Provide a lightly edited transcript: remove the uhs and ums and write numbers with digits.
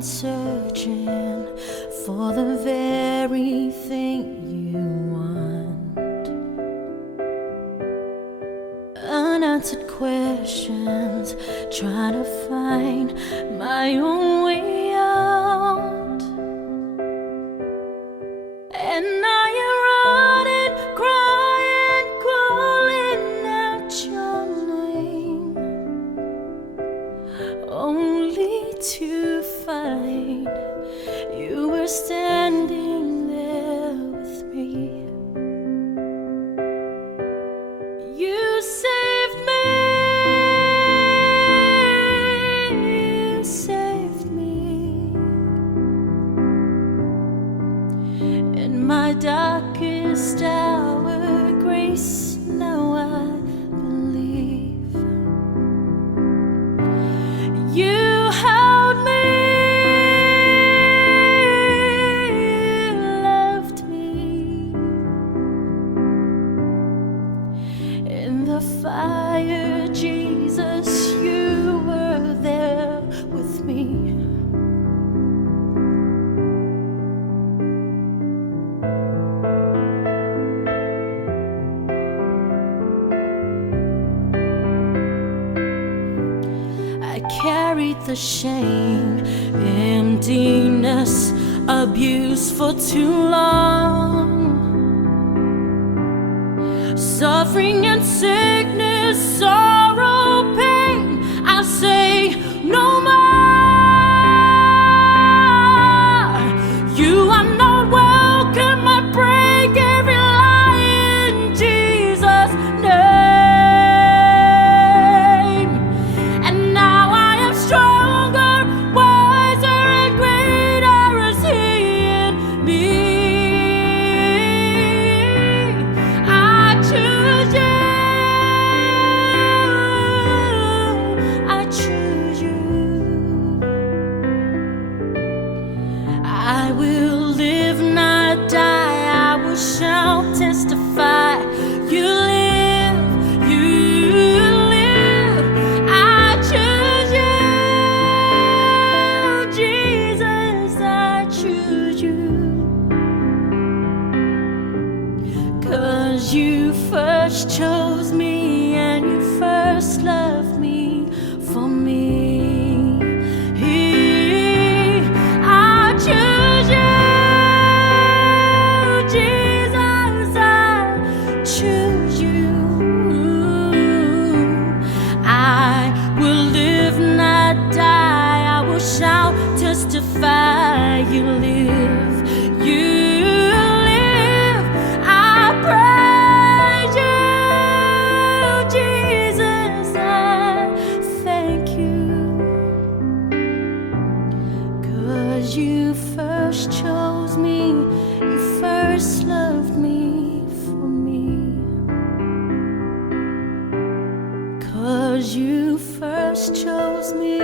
been searching for the very thing you want. Unanswered questions, trying to find my own way out. And now you're running, crying, calling out your name, only to find you were standing there with me. You saved me, you saved me. In my darkest hour, grace, now I believe. You held me, you loved me. In the fire, Jesus, you were there with me. I carried the shame, emptiness, abuse for too long. Suffering and sickness, sorrow, pain, I say no more. You are not welcome, I break every lie in Jesus' name. And now I am stronger, wiser, and greater is He in me. I choose you, I choose you. I will live, not die, I will shout, testify. You live, you live. I choose you, Jesus, I choose you. 'Cause you first chose me and you first loved me for me. I choose you, Jesus, I choose you. I will live, not die, I will shout, testify. You live, you live. I praise you, Jesus, I thank you. 'Cause you first chose me, you first loved me for me. 'Cause you first chose me